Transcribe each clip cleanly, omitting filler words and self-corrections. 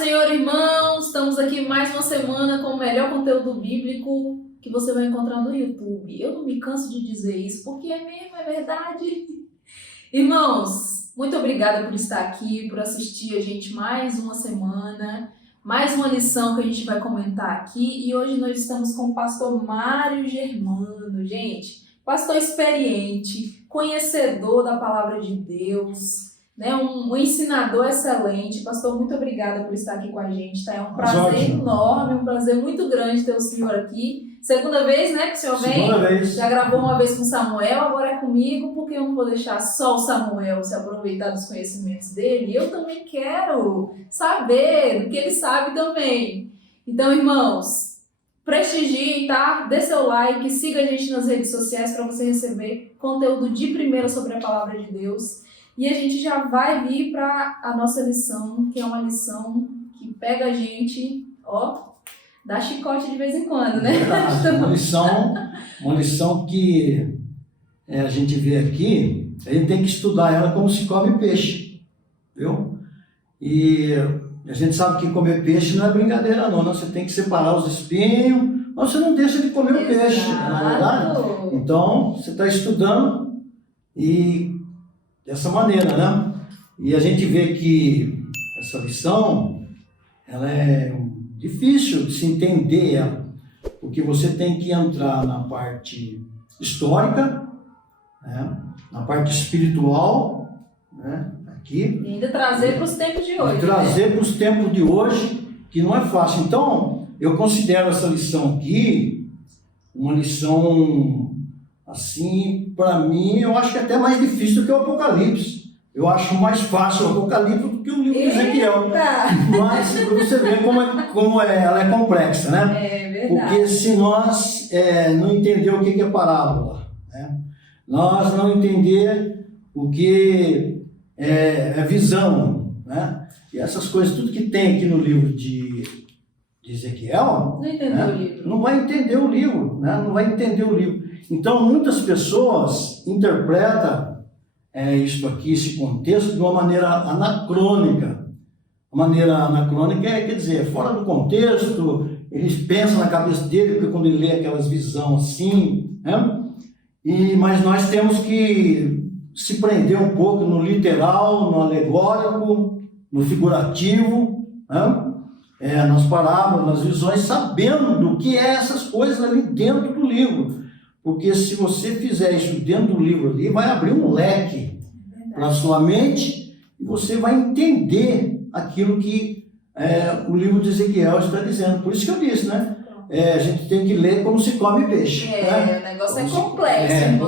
Senhor, irmãos, estamos aqui mais uma semana com o melhor conteúdo bíblico que você vai encontrar no YouTube. Eu não me canso de dizer isso, porque é mesmo, é verdade. Irmãos, muito obrigada por estar aqui, por assistir a gente mais uma semana, mais uma lição que a gente vai comentar aqui. E hoje nós estamos com o pastor Mário Germano, gente, pastor experiente, conhecedor da palavra de Deus, né? Um ensinador excelente. Pastor, muito obrigada por estar aqui com a gente, tá? É um prazer enorme, um prazer muito grande ter o senhor aqui. Segunda vez, né, que o senhor vem? Segunda vez. Já gravou uma vez com o Samuel, agora é comigo, porque eu não vou deixar só o Samuel se aproveitar dos conhecimentos dele. Eu também quero saber do que ele sabe também. Então, irmãos, prestigiem, tá? Dê seu like, siga a gente nas redes sociais para você receber conteúdo de primeira sobre a palavra de Deus. E a gente já vai vir para a nossa lição, que é uma lição que pega a gente, ó, dá chicote de vez em quando, né? Uma lição que a gente vê aqui, a gente tem que estudar ela como se come peixe, viu? E a gente sabe que comer peixe não é brincadeira não, você tem que separar os espinhos, mas você não deixa de comer o peixe, não é verdade? Então, você está estudando e dessa maneira, né? E a gente vê que essa lição, ela é difícil de se entender ela, porque você tem que entrar na parte histórica, né? Na parte espiritual, né? Aqui. E ainda trazer para os tempos de hoje. Trazer para os tempos de hoje, que não é fácil. Então, eu considero essa lição aqui uma lição, assim, para mim, eu acho que é até mais difícil do que o Apocalipse. Eu acho mais fácil o Apocalipse do que o livro de Ezequiel. Mas você vê como ela é complexa, né? É verdade. Porque se nós não entender o que é parábola, né? Nós não entender o que é visão, né? E essas coisas, tudo que tem aqui no livro de Ezequiel, não entendeu o livro. Não vai entender o livro, né? Não vai entender o livro. Então, muitas pessoas interpretam isso aqui, esse contexto, de uma maneira anacrônica. A maneira anacrônica quer dizer, fora do contexto, eles pensam na cabeça dele, porque quando ele lê aquelas visões assim, né? Mas nós temos que se prender um pouco no literal, no alegórico, no figurativo, né? Nas parábolas, nas visões, sabendo do que é essas coisas ali dentro do livro. Porque se você fizer isso dentro do livro ali, vai abrir um leque para a sua mente e você vai entender aquilo que o livro de Ezequiel está dizendo. Por isso que eu disse, né? A gente tem que ler como se come peixe. Né? O negócio é complexo.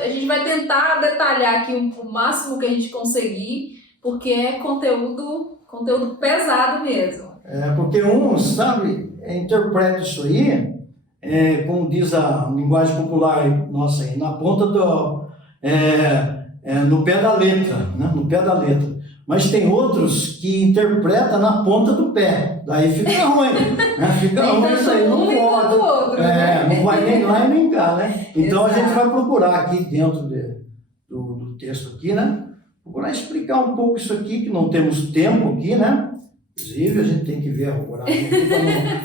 A gente vai tentar detalhar aqui o máximo que a gente conseguir, porque é conteúdo pesado mesmo. Porque uns, sabe, interpreta isso aí, como diz a linguagem popular nossa aí, na ponta no pé da letra, né? No pé da letra. Mas tem outros que interpretam na ponta do pé, daí fica ruim, né? Fica ruim isso aí, não pode. Não vai nem lá e nem cá, né? Então a gente vai procurar aqui dentro do texto aqui, né? Procurar explicar um pouco isso aqui, que não temos tempo aqui, né? Inclusive, a gente tem que ver o horário.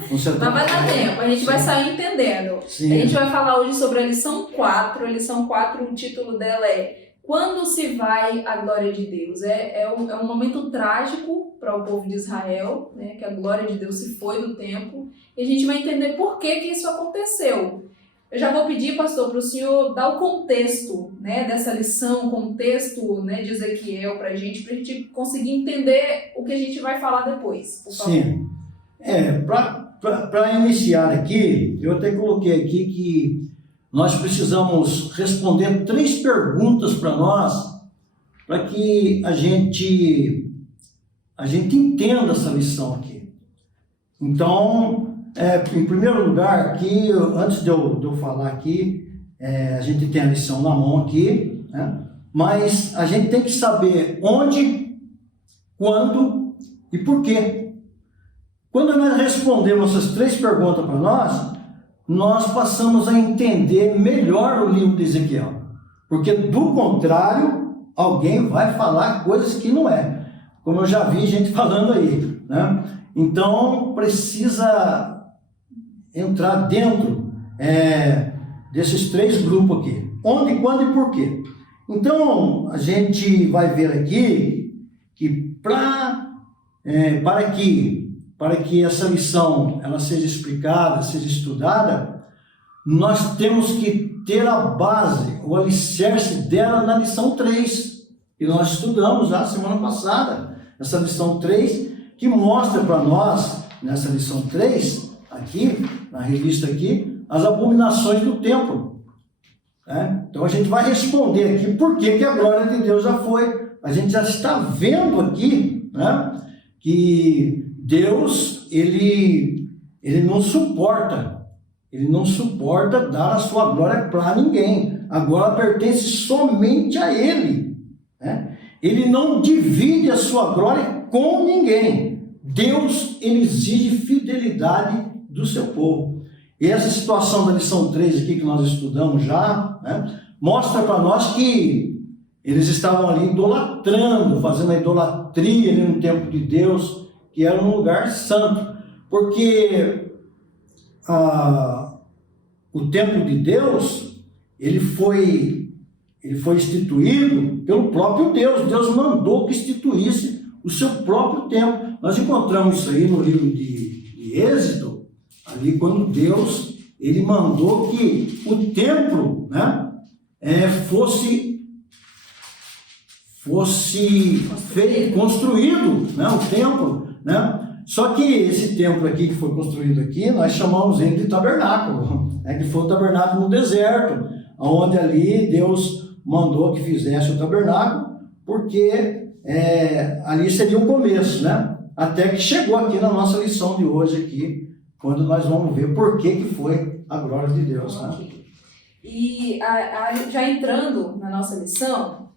Mas vai dar tempo, a gente vai sair entendendo. Sim. A gente vai falar hoje sobre a lição 4. A lição 4, o título dela é Quando se vai a glória de Deus? É um momento trágico para o povo de Israel, né? Que a glória de Deus se foi do templo. E a gente vai entender por que isso aconteceu. Eu já vou pedir, pastor, para o senhor dar o contexto, né, dessa lição, o contexto, né, de Ezequiel para a gente conseguir entender o que a gente vai falar depois, por favor. Sim. Para iniciar aqui, eu até coloquei aqui que nós precisamos responder 3 perguntas para nós, para que a gente entenda essa lição aqui. Então, em primeiro lugar, aqui, antes de eu falar aqui, a gente tem a lição na mão aqui, né? Mas a gente tem que saber onde, quando e por quê. Quando nós respondemos essas 3 perguntas para nós passamos a entender melhor o livro de Ezequiel. Porque, do contrário, alguém vai falar coisas que não é. Como eu já vi gente falando aí, né? Então precisa entrar dentro desses 3 grupos aqui. Onde, quando e por quê? Então a gente vai ver aqui que para que essa lição ela seja explicada, seja estudada, nós temos que ter a base, o alicerce dela na lição 3, que nós estudamos já semana passada, essa lição 3, que mostra para nós, nessa lição 3, aqui, na revista aqui, as abominações do templo. Né? Então a gente vai responder aqui por que a glória de Deus já foi. A gente já está vendo aqui, né, que Deus, ele não suporta dar a sua glória para ninguém. A glória pertence somente a Ele. Né? Ele não divide a sua glória com ninguém. Deus, ele exige fidelidade do seu povo. E essa situação da lição 3 aqui que nós estudamos já, né, mostra para nós que eles estavam ali idolatrando, fazendo a idolatria ali no templo de Deus, que era um lugar santo. Porque o templo de Deus, ele foi instituído pelo próprio Deus. Deus mandou que instituísse o seu próprio templo. Nós encontramos isso aí no livro de Êxodo, ali quando Deus ele mandou que o templo, né, fosse construído, né, o templo, né? Só que esse templo aqui que foi construído aqui, nós chamamos ele de tabernáculo, né, que foi o tabernáculo no deserto, onde ali Deus mandou que fizesse o tabernáculo, porque ali seria o começo, né? Até que chegou aqui na nossa lição de hoje aqui, quando nós vamos ver por que foi a glória de Deus. Né? E já entrando na nossa lição,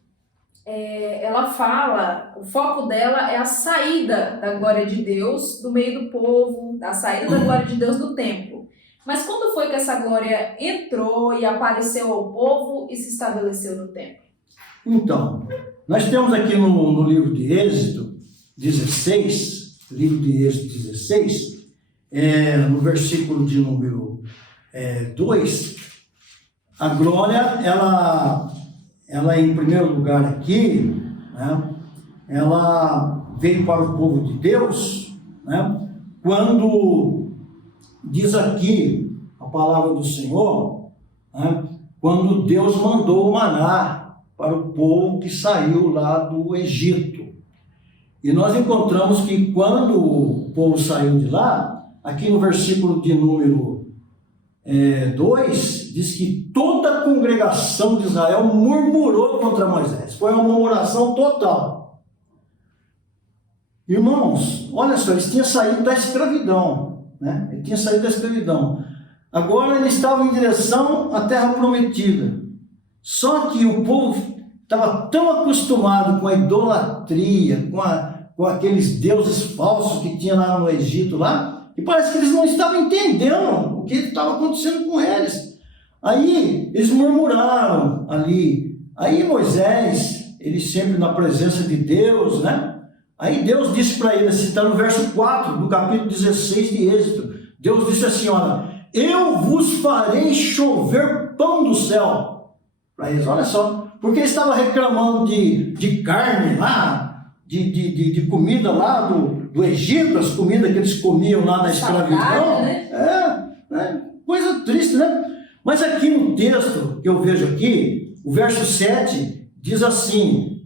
ela fala, o foco dela é a saída da glória de Deus do meio do povo, a saída da glória de Deus do templo. Mas quando foi que essa glória entrou e apareceu ao povo e se estabeleceu no templo? Então, nós temos aqui no livro de Êxodo 16, livro de Êxodo 16, no versículo de número 2, a glória, ela em primeiro lugar aqui, né, ela veio para o povo de Deus, né, quando diz aqui a palavra do Senhor, né, quando Deus mandou o maná para o povo que saiu lá do Egito. E nós encontramos que quando o povo saiu de lá, aqui no versículo de número 2, diz que toda a congregação de Israel murmurou contra Moisés. Foi uma murmuração total. Irmãos, olha só, eles tinham saído da escravidão, né? Eles tinham saído da escravidão. Agora eles estavam em direção à terra prometida. Só que o povo estava tão acostumado com a idolatria, com aqueles deuses falsos que tinha lá no Egito, lá, que parece que eles não estavam entendendo o que estava acontecendo com eles. Aí eles murmuraram ali. Aí Moisés, ele sempre na presença de Deus, né? Aí Deus disse para ele, assim, está no verso 4 do capítulo 16 de Êxodo. Deus disse assim, olha, eu vos farei chover pão do céu. Para eles, olha só, porque eles estavam reclamando de carne lá, de comida lá do Egito, as comidas que eles comiam lá na escravidão. Né? Coisa triste, né? Mas aqui no texto que eu vejo aqui, o verso 7 diz assim,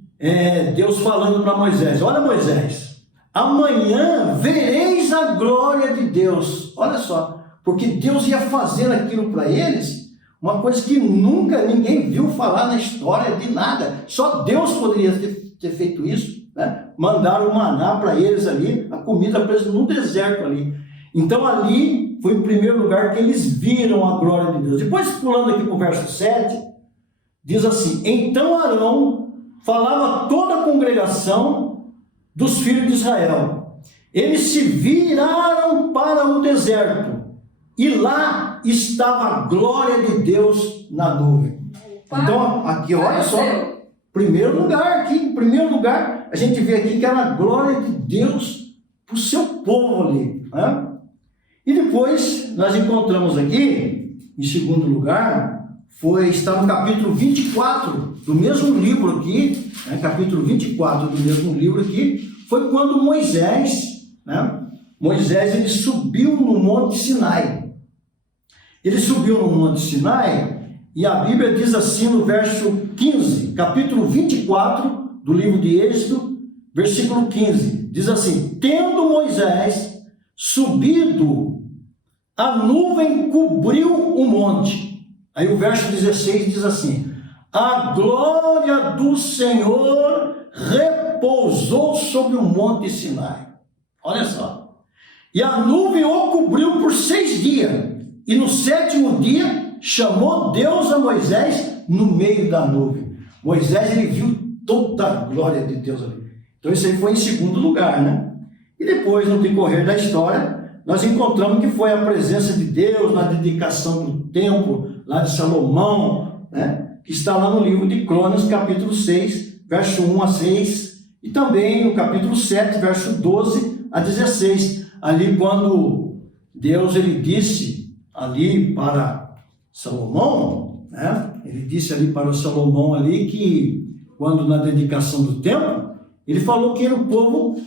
Deus falando para Moisés, olha Moisés, amanhã vereis a glória de Deus. Olha só, porque Deus ia fazendo aquilo para eles, uma coisa que nunca ninguém viu falar na história de nada. Só Deus poderia ter feito isso, né? Mandaram o maná para eles ali, a comida para eles no deserto ali. Então ali foi o primeiro lugar que eles viram a glória de Deus. Depois, pulando aqui para o verso 7, diz assim, então Arão falava a toda a congregação dos filhos de Israel. Eles se viraram para o deserto, e lá estava a glória de Deus na nuvem. Então, aqui, olha só, primeiro lugar, a gente vê aqui que era a glória de Deus para o seu povo ali. Né? E depois nós encontramos aqui, em segundo lugar, está no capítulo 24 do mesmo livro aqui, né? Capítulo 24 do mesmo livro aqui, foi quando Moisés, né? Moisés ele subiu no Monte Sinai. Ele subiu no Monte Sinai e a Bíblia diz assim no verso 15, capítulo 24 do livro de Êxodo, versículo 15, diz assim: tendo Moisés subido, a nuvem cobriu o monte. Aí o verso 16 diz assim: a glória do Senhor repousou sobre o Monte Sinai. Olha só. E a nuvem o cobriu por 6 dias. E no 7º dia chamou Deus a Moisés no meio da nuvem. Moisés ele viu toda a glória de Deus ali. Então isso aí foi em segundo lugar, né? E depois, no decorrer da história, nós encontramos que foi a presença de Deus na dedicação do templo lá de Salomão, né? Que está lá no livro de Crônicas, capítulo 6, verso 1 a 6, e também no capítulo 7, verso 12 a 16, ali quando Deus ele disse ali para Salomão, né? Ele disse ali para o Salomão ali que quando na dedicação do templo, ele falou que o povo,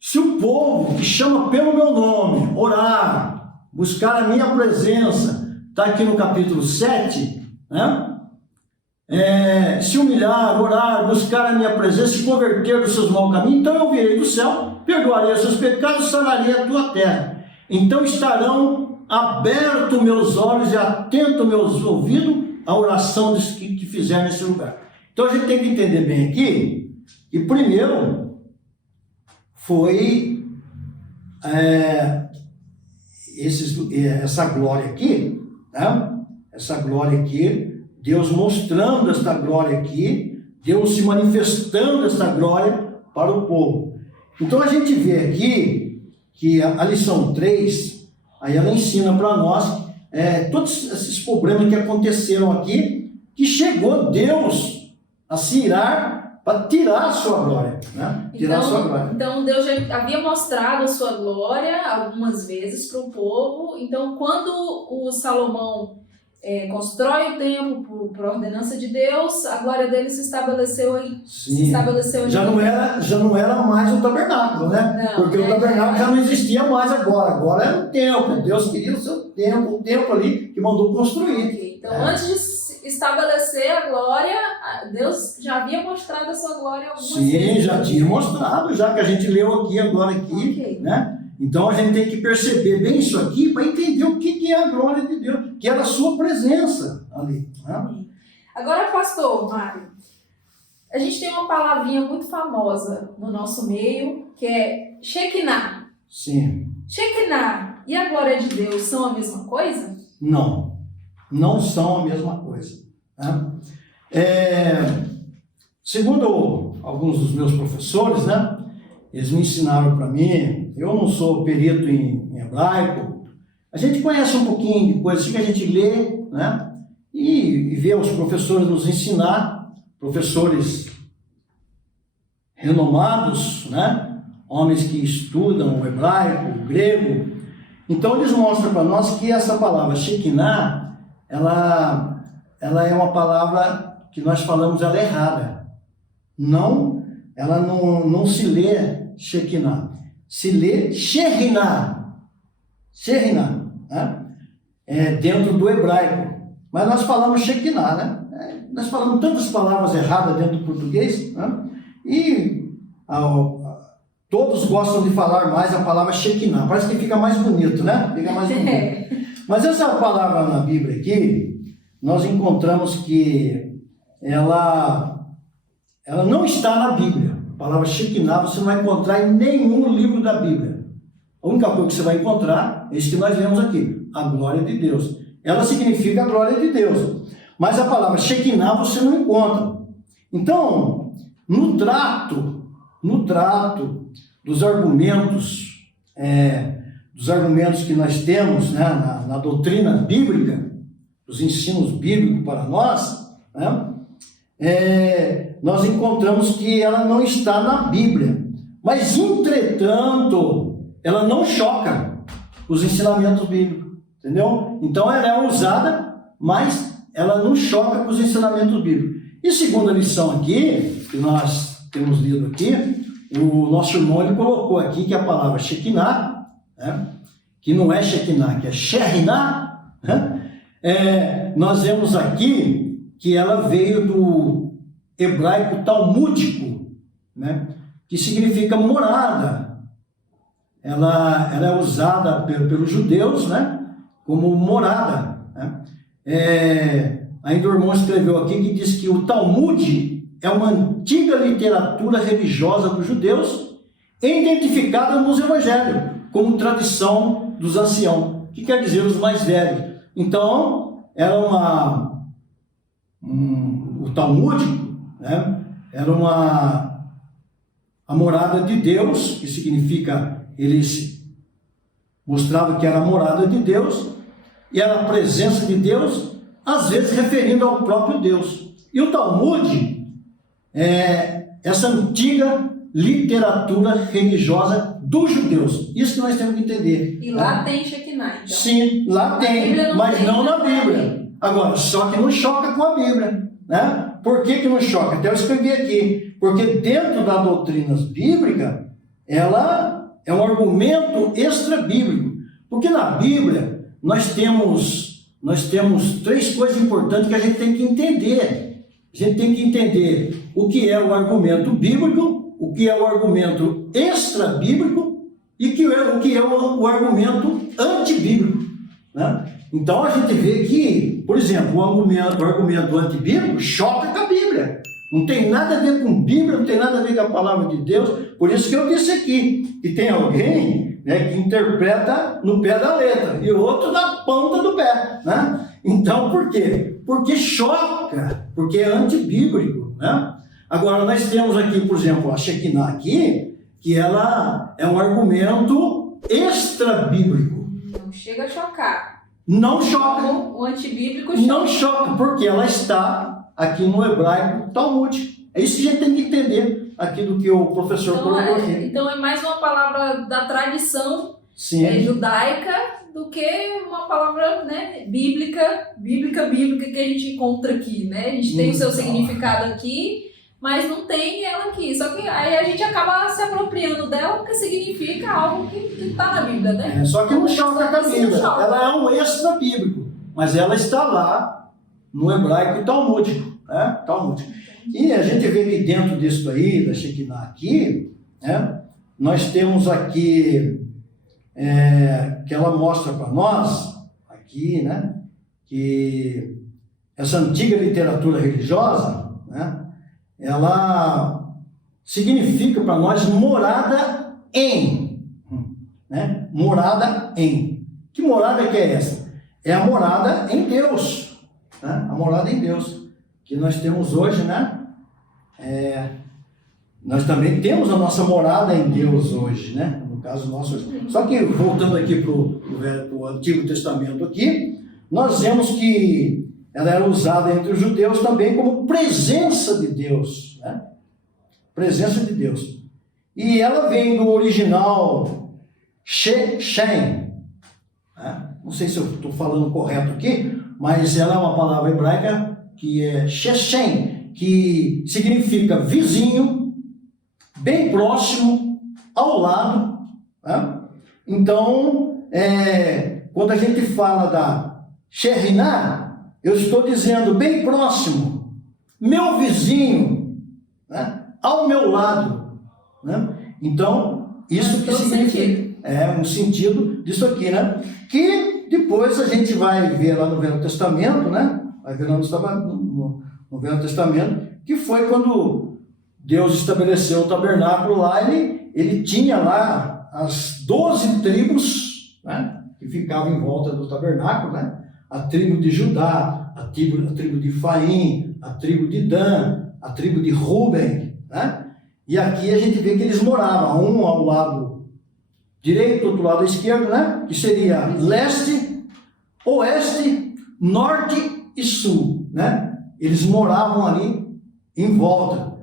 se o povo que chama pelo meu nome, orar, buscar a minha presença, está aqui no capítulo 7, né? Se humilhar, orar, buscar a minha presença, se converter dos seus maus caminhos, então eu virei do céu, perdoarei os seus pecados, sararei a tua terra. Então estarão abertos meus olhos e atentos meus ouvidos à oração que fizer nesse lugar. Então a gente tem que entender bem aqui, que primeiro foi essa glória aqui, né? Essa glória aqui, Deus mostrando esta glória aqui, Deus se manifestando esta glória para o povo. Então a gente vê aqui que a lição 3, aí ela ensina para nós todos esses problemas que aconteceram aqui, que chegou Deus a se irar para tirar a sua glória, né? Tirar a sua glória. Então Deus já havia mostrado a sua glória algumas vezes para o povo. Então quando o Salomão constrói o templo por ordenança de Deus, a glória dele se estabeleceu aí. Sim. Se estabeleceu já não era mais o tabernáculo, né? Não, porque o tabernáculo já não existia mais agora era o templo. Deus queria o seu templo, o templo ali que mandou construir. Okay. Então antes de estabelecer a glória, Deus já havia mostrado a sua glória algumas vezes. Sim, já tinha mostrado, já que a gente leu aqui agora Okay. Né? Então a gente tem que perceber bem isso aqui para entender o que é a glória de Deus, que era a sua presença ali. Né? Agora, pastor Mário, a gente tem uma palavrinha muito famosa no nosso meio, que é Shekinah. Sim. Shekinah e a glória de Deus são a mesma coisa? Não são a mesma coisa. Né? Segundo alguns dos meus professores, né? Eles me ensinaram para mim, eu não sou perito em hebraico, a gente conhece um pouquinho de coisa assim que a gente lê, né? E vê os professores nos ensinar, professores renomados, né? Homens que estudam o hebraico, o grego. Então eles mostram para nós que essa palavra Shekinah, ela é uma palavra que nós falamos ela é errada. Ela não se lê Shekinah, se lê Sherinah, né? Dentro do hebraico. Mas nós falamos Shekinah, né? Nós falamos tantas palavras erradas dentro do português, né? E todos gostam de falar mais a palavra Shekinah. Parece que fica mais bonito, né? Fica mais bonito. Mas essa palavra na Bíblia aqui, nós encontramos que ela não está na Bíblia. A palavra Shekinah você não vai encontrar em nenhum livro da Bíblia. A única coisa que você vai encontrar é isso que nós lemos aqui, a glória de Deus. Ela significa a glória de Deus. Mas a palavra Shekinah você não encontra. Então, no trato dos argumentos que nós temos, né, na doutrina bíblica, os ensinos bíblicos para nós, né, nós encontramos que ela não está na Bíblia. Mas, entretanto, ela não choca os ensinamentos bíblicos, entendeu? Então ela é usada, mas ela não choca com os ensinamentos bíblicos. E segunda lição aqui, que nós temos lido aqui, o nosso irmão ele colocou aqui que a palavra Shekinah, né, que não é Shekinah, que é Sherinah, né, nós vemos aqui que ela veio do hebraico talmúdico, né, que significa morada. Ela é usada pelos judeus, né, como morada, né. Ainda o irmão escreveu aqui que diz que o Talmud é uma antiga literatura religiosa dos judeus identificada nos evangelhos como tradição dos anciãos, que quer dizer os mais velhos. Então, era o Talmud, né, era a morada de Deus, que significa, eles mostravam que era a morada de Deus, e era a presença de Deus, às vezes referindo ao próprio Deus. E o Talmud é essa antiga literatura religiosa dos judeus. Isso que nós temos que entender. E lá tem Shekinah, então. Sim, lá tem, mas não na Bíblia. Agora, só que não choca com a Bíblia, né? Por que não choca? Até eu escrevi aqui. Porque dentro da doutrina bíblica, ela é um argumento extra-bíblico. Porque na Bíblia, nós temos 3 coisas importantes que a gente tem que entender. A gente tem que entender o que é o argumento bíblico, o que é o argumento extra-bíblico e o que é o argumento antibíblico, né? Então a gente vê que, por exemplo, o argumento antibíblico choca com a Bíblia. Não tem nada a ver com Bíblia, não tem nada a ver com a palavra de Deus. Por isso que eu disse aqui que tem alguém, né, que interpreta no pé da letra e outro na ponta do pé, né? Então por quê? Porque choca, porque é antibíblico, né? Agora nós temos aqui, por exemplo, a Shekinah aqui, que ela é um argumento extra-bíblico. Não chega a chocar. Não choca. O antibíblico choca. Não choca, porque ela está aqui no hebraico talmúdico. É isso que a gente tem que entender aqui do que o professor colocou aqui. Então é mais uma palavra da tradição judaica do que uma palavra, né, bíblica que a gente encontra aqui, né? A gente tem o seu significado aqui, mas não tem ela aqui. Só que aí a gente acaba se apropriando dela porque significa algo que está na Bíblia, né? Só que não choca com a Bíblia. Ela é um extra bíblico, mas ela está lá no hebraico talmúdico, né? Talmúdico. E a gente vê que dentro disso aí, da Shekinah aqui, né, nós temos aqui que ela mostra para nós aqui, né, que essa antiga literatura religiosa, né, ela significa para nós morada em, né, morada em. Que morada que é essa? É a morada em Deus, né, a morada em Deus que nós temos hoje, né? Nós também temos a nossa morada em Deus hoje, né? No caso nosso hoje. Só que voltando aqui para o Antigo Testamento aqui, nós vemos que ela era usada entre os judeus também como presença de Deus, né? Presença de Deus. E ela vem do original Shechem, né? Não sei se eu estou falando correto aqui, mas ela é uma palavra hebraica que é Shechem, que significa vizinho, bem próximo, ao lado, né? Então, quando a gente fala da Sherinah, eu estou dizendo bem próximo, meu vizinho, né? Ao meu lado, né? Então, isso que significa, um sentido disso aqui, né? Que depois a gente vai ver lá no Velho Testamento, né? Vai ver lá no Velho Testamento, que foi quando Deus estabeleceu o tabernáculo lá, ele tinha lá as 12 tribos, né, que ficavam em volta do tabernáculo, né? A tribo de Judá, a tribo de Efraim, a tribo de Dan, a tribo de Ruben, né? E aqui a gente vê que eles moravam, um ao lado direito, outro lado esquerdo, né? Que seria leste, oeste, norte e sul, né? Eles moravam ali em volta.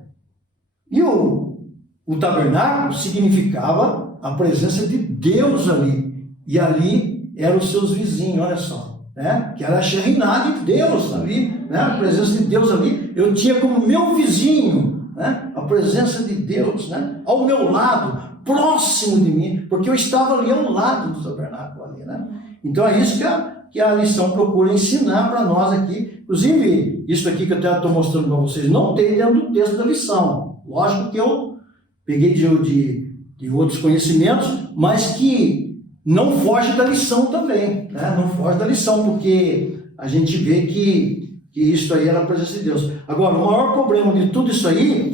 E o tabernáculo significava a presença de Deus ali. E ali eram os seus vizinhos, olha só. Né? Que era a Shekhinah de Deus ali, né? A presença de Deus ali. Eu tinha como meu vizinho, né? A presença de Deus, né? Ao meu lado, próximo de mim, porque eu estava ali ao lado do tabernáculo ali, né? Então é isso que a lição procura ensinar para nós aqui. Inclusive, isso aqui que eu estou mostrando para vocês não tem dentro do texto da lição. Lógico que eu peguei de outros conhecimentos, mas que não foge da lição também, né? Não foge da lição, porque a gente vê que isso aí era a presença de Deus. Agora, o maior problema de tudo isso aí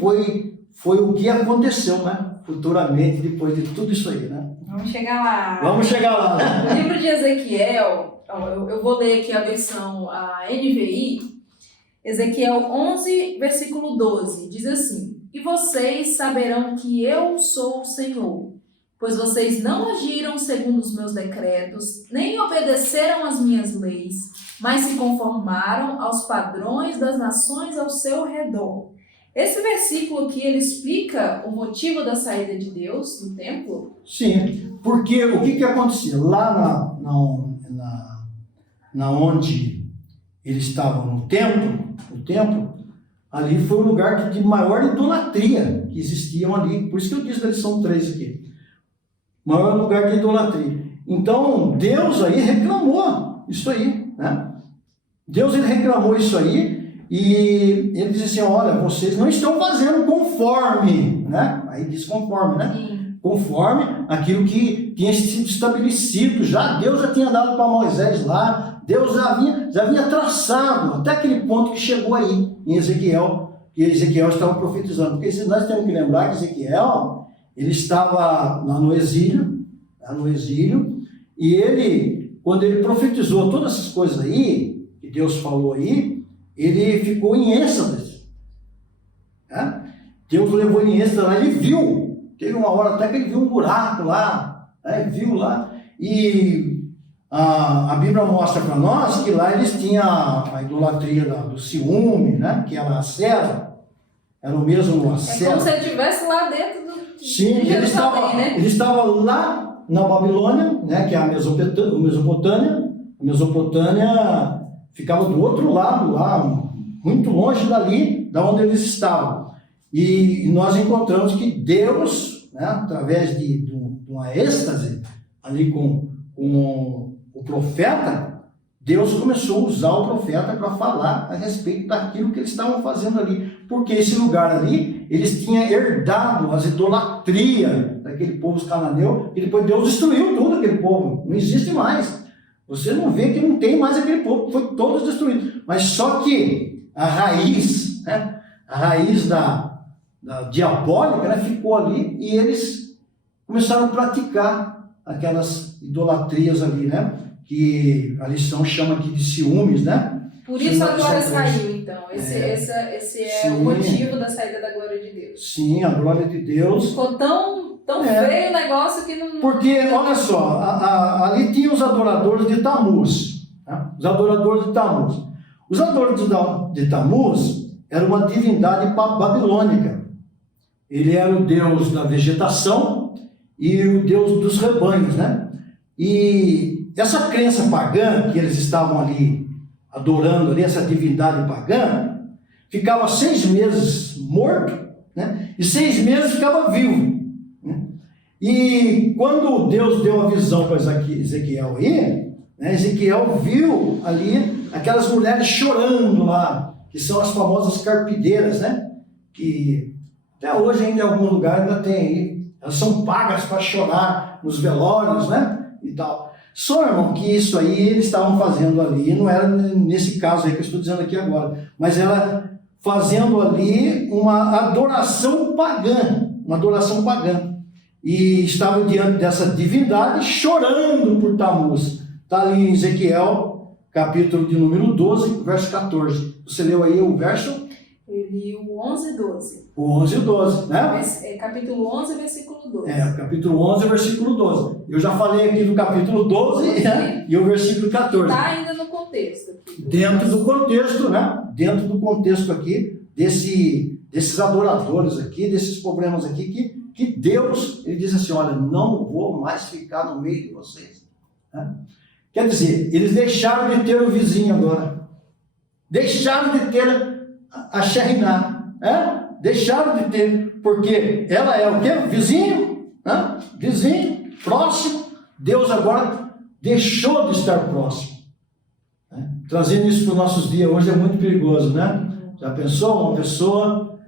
foi o que aconteceu, né? Futuramente, depois de tudo isso aí, né? Vamos chegar lá. Vamos chegar lá. No livro de Ezequiel, eu vou ler aqui a versão a NVI, Ezequiel 11, versículo 12, diz assim: E vocês saberão que eu sou o Senhor, pois vocês não agiram segundo os meus decretos, nem obedeceram às minhas leis, mas se conformaram aos padrões das nações ao seu redor. Esse versículo aqui, ele explica o motivo da saída de Deus do templo? Sim, porque o que acontecia? Lá na onde eles estavam no templo, ali foi o lugar de maior idolatria que existiam ali. Por isso que eu disse da lição 3 aqui. Maior lugar de idolatria. Então, Deus aí reclamou isso aí, né? Deus ele reclamou isso aí e ele disse assim, olha, vocês não estão fazendo conforme, né? Aí diz conforme, né? Sim. Conforme aquilo que tinha sido estabelecido já. Deus já tinha dado para Moisés lá, Deus já havia traçado até aquele ponto que chegou aí em Ezequiel, que Ezequiel estava profetizando. Porque nós temos que lembrar que Ezequiel, ele estava lá no exílio, e ele, quando ele profetizou todas essas coisas aí, que Deus falou aí, ele ficou em êxtase. Né? Deus levou ele em êxtase lá, ele viu, teve uma hora até que ele viu um buraco lá, né? Viu lá, e a Bíblia mostra para nós que lá eles tinham a idolatria do ciúme, né? Que era a Sera, era o mesmo a Sera. É como se ele estivesse lá dentro Sim, ele estava lá na Babilônia, né, que é a Mesopotâmia. A Mesopotâmia ficava do outro lado, lá, muito longe dali, da onde eles estavam. E nós encontramos que Deus, né, através de uma êxtase, ali com o profeta, Deus começou a usar o profeta para falar a respeito daquilo que eles estavam fazendo ali. Porque esse lugar ali, eles tinham herdado as idolatrias daquele povo cananeu, e depois Deus destruiu todo aquele povo. Não existe mais. Você não vê que não tem mais aquele povo, foi todos destruídos. Mas só que a raiz, né, a raiz da diabólica, né, ficou ali, e eles começaram a praticar aquelas idolatrias ali, né? Que a lição chama aqui de ciúmes, né? Por isso a glória saiu, então. Esse é o motivo da saída da glória de Deus. Sim, a glória de Deus. Ficou tão feio o negócio que não... Porque, olha só, ali tinha os adoradores de Tamuz. Né? Os adoradores de Tamuz. Os adoradores de Tamuz eram uma divindade babilônica. Ele era o deus da vegetação e o deus dos rebanhos, né? E essa crença pagã que eles estavam ali adorando, ali, essa divindade pagã, ficava 6 meses morto, né? E 6 meses ficava vivo. Né? E quando Deus deu a visão para Ezequiel aí, né? Ezequiel viu ali aquelas mulheres chorando lá, que são as famosas carpideiras, né? Que até hoje ainda em algum lugar ainda tem aí. Elas são pagas para chorar nos velórios, né? E tal. Só, irmão, que isso aí eles estavam fazendo ali, não era nesse caso aí que eu estou dizendo aqui agora, mas era fazendo ali uma adoração pagã, e estavam diante dessa divindade chorando por Tamuz. Está ali em Ezequiel, capítulo de número 12, verso 14. Você leu aí o verso? Eu li o 11 e 12. O 11 e 12, né? Capítulo 11, versículo 12. Capítulo 11, versículo 12. Eu já falei aqui do capítulo 12 e o versículo 14. Está ainda no contexto. Dentro do contexto, né? Dentro do contexto aqui, desses adoradores aqui, desses problemas aqui que Deus, ele diz assim, olha, não vou mais ficar no meio de vocês. Né? Quer dizer, eles deixaram de ter o vizinho agora. Deixaram de ter a Sheriná. Deixaram de ter, porque ela é o quê? Vizinho. Vizinho, próximo. Deus agora deixou de estar próximo. Trazendo isso para os nossos dias hoje é muito perigoso, né? Já pensou? Uma pessoa,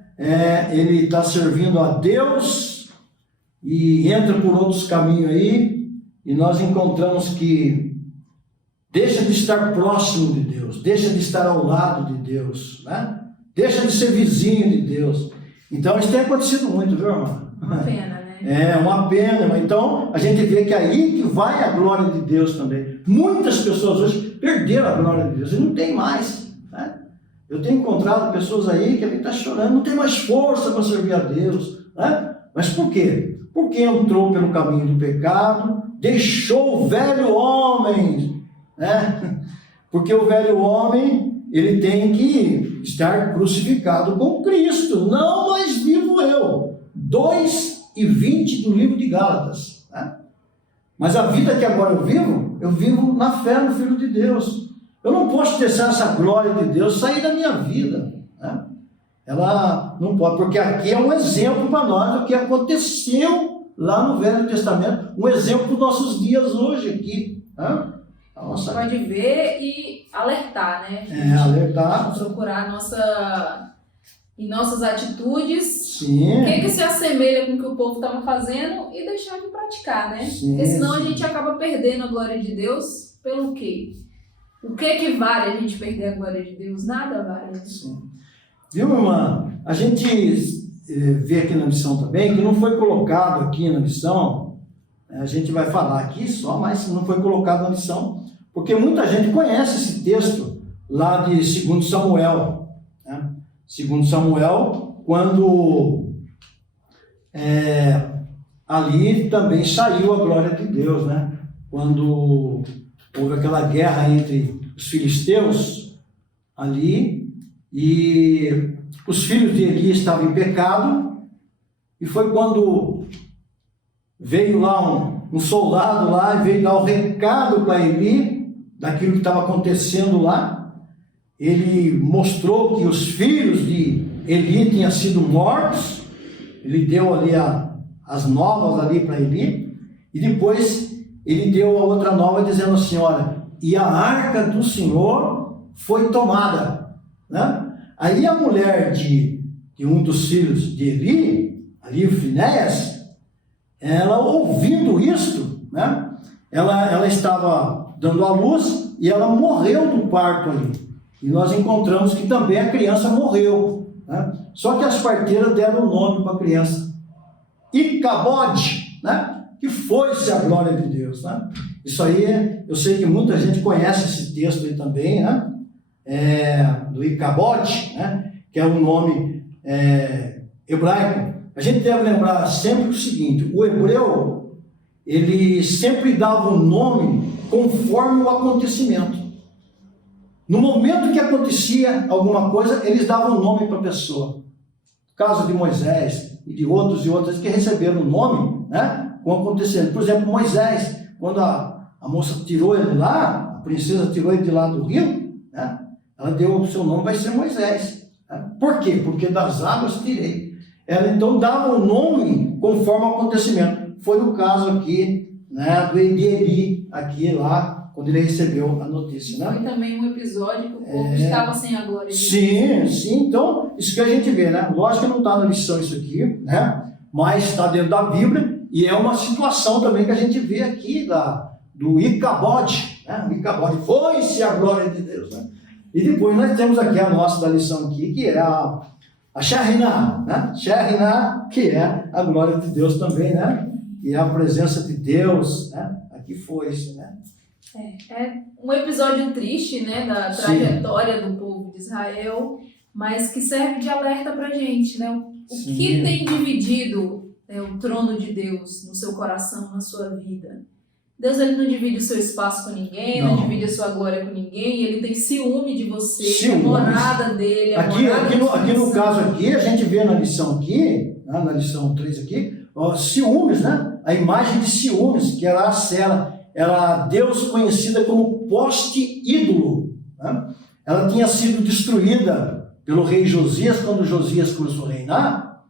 ele está servindo a Deus e entra por outros caminhos aí, e nós encontramos que deixa de estar próximo de Deus, deixa de estar ao lado de Deus, né? Deixa de ser vizinho de Deus. Então isso tem acontecido muito, viu, irmão? Uma pena, né? É uma pena. Então a gente vê que aí que vai a glória de Deus também. Muitas pessoas hoje perderam a glória de Deus e não tem mais, né? Eu tenho encontrado pessoas aí que ele está chorando, não tem mais força para servir a Deus, né? Mas por quê? Porque entrou pelo caminho do pecado, deixou o velho homem, né? Porque o velho homem, ele tem que estar crucificado com Cristo, não mais vivo eu. 2:20 do livro de Gálatas, né? Mas a vida que agora eu vivo na fé no Filho de Deus. Eu não posso deixar essa glória de Deus sair da minha vida, né? Ela não pode, porque aqui é um exemplo para nós do que aconteceu lá no Velho Testamento, um exemplo para os nossos dias hoje aqui, né? Nossa. Pode ver e alertar, né? Alertar. Procurar em nossas atitudes, sim, o que se assemelha com o que o povo estava fazendo e deixar de praticar, né? Sim, porque senão a gente acaba perdendo a glória de Deus pelo quê? O que vale a gente perder a glória de Deus? Nada vale. Sim. Viu, irmã? A gente vê aqui na missão também que não foi colocado aqui na missão, a gente vai falar aqui só, mas não foi colocado na missão, porque muita gente conhece esse texto lá de 2 Samuel, né? 2 Samuel, quando ali também saiu a glória de Deus, né? Quando houve aquela guerra entre os filisteus ali, e os filhos de Eli estavam em pecado, e foi quando veio lá um soldado lá, e veio dar o recado para Eli, daquilo que estava acontecendo lá. Ele mostrou que os filhos de Eli tinham sido mortos, ele deu ali as novas ali para Eli, e depois ele deu a outra nova dizendo assim, olha, e a arca do Senhor foi tomada, né? Aí a mulher de um dos filhos de Eli, ali o Finéias, ela ouvindo isto, né? Ela estava dando à luz e ela morreu do parto ali. E nós encontramos que também a criança morreu, né? Só que as parteiras deram o nome para a criança, Icabode, né? Que foi-se a glória de Deus, né? Isso aí, eu sei que muita gente conhece esse texto aí também, né? Do Icabode, né? Que é um nome hebraico. A gente deve lembrar sempre o seguinte, o hebreu, ele sempre dava um nome conforme o acontecimento. No momento que acontecia alguma coisa, eles davam um nome para a pessoa. No caso de Moisés e de outros que receberam o nome, né, com o acontecimento. Por exemplo, Moisés, quando a moça tirou ele lá, a princesa tirou ele de lá do rio, né, ela deu o seu nome, vai ser Moisés. Né? Por quê? Porque das águas tirei. Ela então dava o nome conforme o acontecimento. Foi o caso aqui, né, do Eli, aqui lá, quando ele recebeu a notícia, né? Foi também um episódio que o povo estava sem a glória de Deus. Sim, então, isso que a gente vê, né? Lógico que não está na lição isso aqui, né? Mas está dentro da Bíblia, e é uma situação também que a gente vê aqui do Icabode, né? O Icabode, foi-se a glória de Deus, né? E depois nós temos aqui a nossa da lição aqui, que é a Sheriná, né? Sheriná, que é a glória de Deus também, né? E a presença de Deus, né? Aqui foi-se, né? É um episódio triste, né, da trajetória do povo de Israel, mas que serve de alerta para a gente, né? O que tem dividido, né, o trono de Deus no seu coração, na sua vida? Deus, ele não divide o seu espaço com ninguém, não divide a sua glória com ninguém, ele tem ciúme de você, a morada dele, aqui no caso aqui, a gente vê na lição aqui, né, na lição 3 aqui, ciúmes, né? A imagem de ciúmes, que era a Acera, era a Deus conhecida como poste ídolo, né? Ela tinha sido destruída pelo rei Josias. Quando Josias começou a reinar,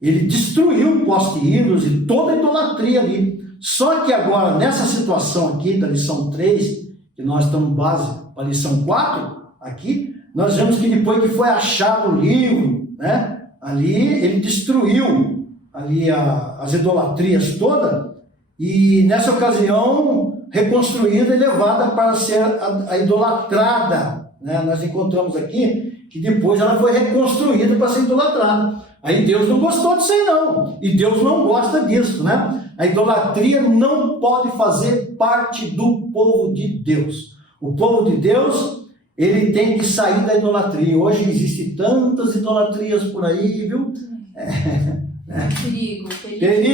ele destruiu o poste ídolos e toda a idolatria ali. Só que agora, nessa situação aqui da lição 3, que nós estamos base para a lição 4, aqui, nós vemos que depois que foi achado o livro, né, ali ele destruiu ali as idolatrias todas, e nessa ocasião reconstruída e levada para ser a idolatrada, né? Nós encontramos aqui que depois ela foi reconstruída para ser idolatrada. Aí Deus não gostou disso aí não, e Deus não gosta disso, né? A idolatria não pode fazer parte do povo de Deus. O povo de Deus, ele tem que sair da idolatria. Hoje existem tantas idolatrias por aí, viu?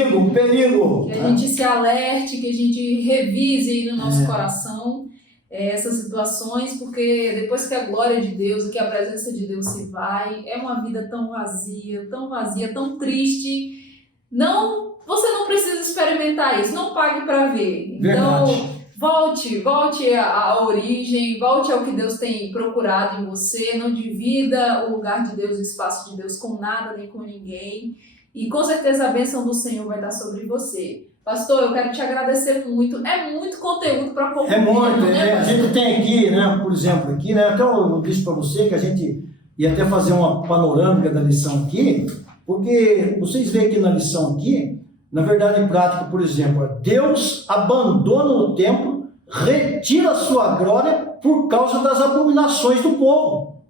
Perigo. Que a gente se alerte, que a gente revise aí no nosso coração essas situações, porque depois que a glória de Deus e que a presença de Deus se vai, é uma vida tão vazia, tão triste. Você não precisa experimentar isso, não pague para ver. Verdade. Então, volte à origem, volte ao que Deus tem procurado em você, não divida o lugar de Deus, o espaço de Deus com nada nem com ninguém, e com certeza a bênção do Senhor vai estar sobre você. Pastor, eu quero te agradecer muito, é muito conteúdo para pouco tempo, né? A gente tem aqui, né, por exemplo, aqui, né, até eu disse para você que a gente ia até fazer uma panorâmica da lição aqui, porque vocês veem aqui na lição aqui, na verdade prática, por exemplo, Deus abandona o templo, retira a sua glória por causa das abominações do povo.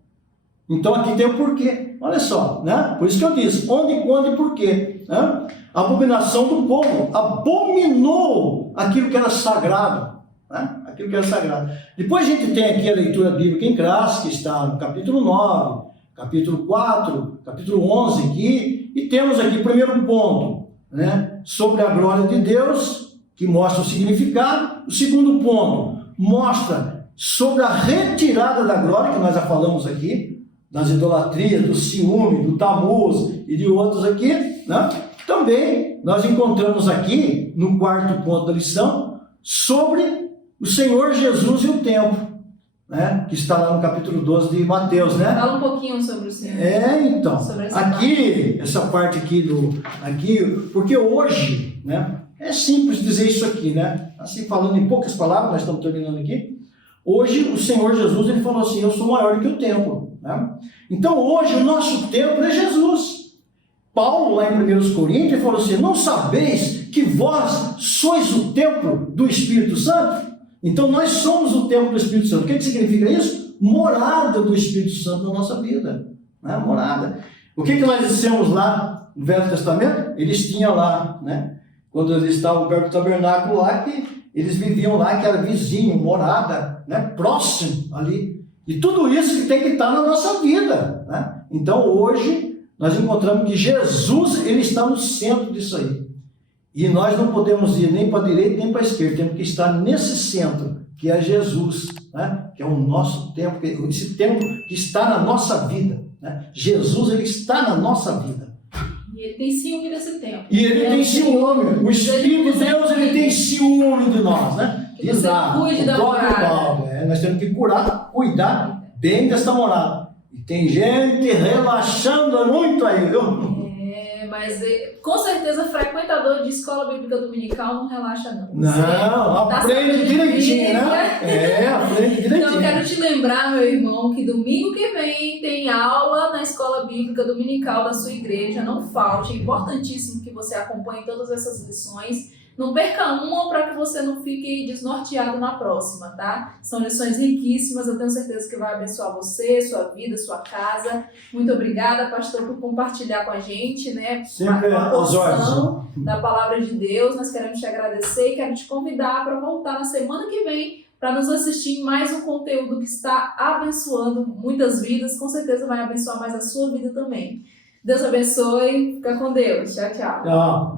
Então aqui tem o porquê. Olha só, né? Por isso que eu disse, onde, quando e porquê. Né? A abominação do povo abominou aquilo que era sagrado. Né? Aquilo que era sagrado. Depois a gente tem aqui a leitura bíblica em classe, que está no capítulo 9, capítulo 4, capítulo 11 aqui, e temos aqui o primeiro ponto, né? Sobre a glória de Deus, que mostra o significado. O segundo ponto mostra sobre a retirada da glória, que nós já falamos aqui, das idolatrias, do ciúme, do Tamuz e de outros aqui, né? Também nós encontramos aqui, no quarto ponto da lição, sobre o Senhor Jesus e o templo, né? Que está lá no capítulo 12 de Mateus, né? Fala um pouquinho sobre o Senhor. Então, aqui, essa parte aqui, porque hoje, né? É simples dizer isso aqui, né? Assim, falando em poucas palavras, nós estamos terminando aqui. Hoje, o Senhor Jesus, ele falou assim, eu sou maior do que o templo. Né? Então, hoje, o nosso templo é Jesus. Paulo, lá em 1 Coríntios, ele falou assim, não sabeis que vós sois o templo do Espírito Santo? Então, nós somos o templo do Espírito Santo. O que significa isso? Morada do Espírito Santo na nossa vida. Né? Morada. O que nós dissemos lá no Velho Testamento? Eles tinham lá, né? Quando eles estavam perto do tabernáculo lá, que eles viviam lá, que era vizinho, morada, né? Próximo ali. E tudo isso que tem que estar na nossa vida. Né? Então, hoje, nós encontramos que Jesus, ele está no centro disso aí. E nós não podemos ir nem para a direita nem para a esquerda. Temos que estar nesse centro, que é Jesus, né? Que é o nosso templo, esse templo que está na nossa vida. Né? Jesus, ele está na nossa vida. E ele tem ciúme desse templo. E ele tem ciúme. O Espírito de Deus, ele tem ciúme de nós. Né? Que você cuide da morada. Nós temos que cuidar bem dessa morada. E tem gente relaxando muito aí, viu? Mas com certeza frequentador de escola bíblica dominical não relaxa não. Não, aprende direitinho, né? Aprende direitinho. Então eu quero te lembrar, meu irmão, que domingo que vem tem aula na escola bíblica dominical da sua igreja. Não falte, é importantíssimo que você acompanhe todas essas lições. Não perca uma para que você não fique desnorteado na próxima, tá? São lições riquíssimas, eu tenho certeza que vai abençoar você, sua vida, sua casa. Muito obrigada, pastor, por compartilhar com a gente, né? Sempre a porção olhos da palavra de Deus. Nós queremos te agradecer e quero te convidar para voltar na semana que vem para nos assistir em mais um conteúdo que está abençoando muitas vidas. Com certeza vai abençoar mais a sua vida também. Deus abençoe, fica com Deus. Tchau, tchau. Tchau.